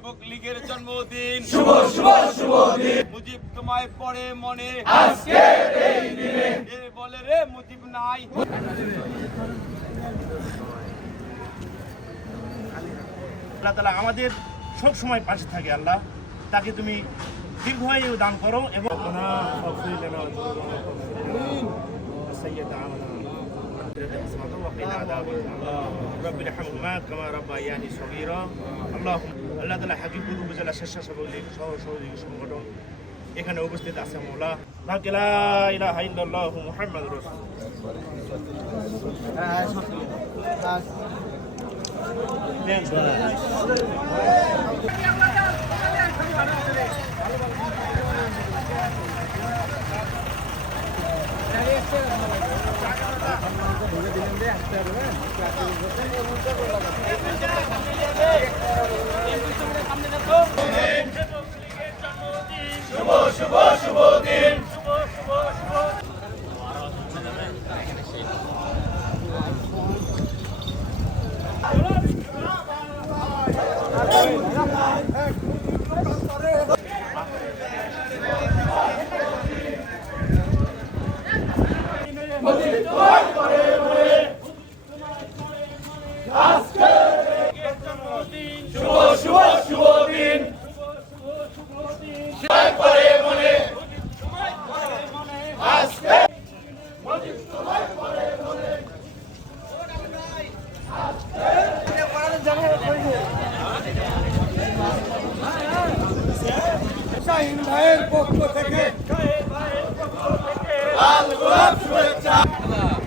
স্বেচ্ছাসেবক লীগের জন্মদিন। শুভ শুভ শুভ দিন। মুজিব তোমায় পড়ে মনে। আজকে এই দিনে। এ বলে রে মুজিব নাই। আল্লাহ তালা আমাদের সব সময় পাশে থাকে আল্লাহ। তাকে তুমি দীর্ঘায়ু দান করো এবং رب ارحمهما كما ربياني صغيرا اللهم আল্লাহ তালা হাবিবুল উপজেলা স্বেচ্ছাসেবক লীগ সহ সহযোগী সংগঠন এখানে উপস্থিত আছে মৌলা লা ইলাহা ইল্লাল্লাহু মুহাম্মাদুর রাসূলুল্লাহ শুভ শুভ শুভ দিন শুভ শুভ শুভ দিন করে মনে আজকে শাহিন ভাইয়ের পক্ষ থেকে All the clubs were top.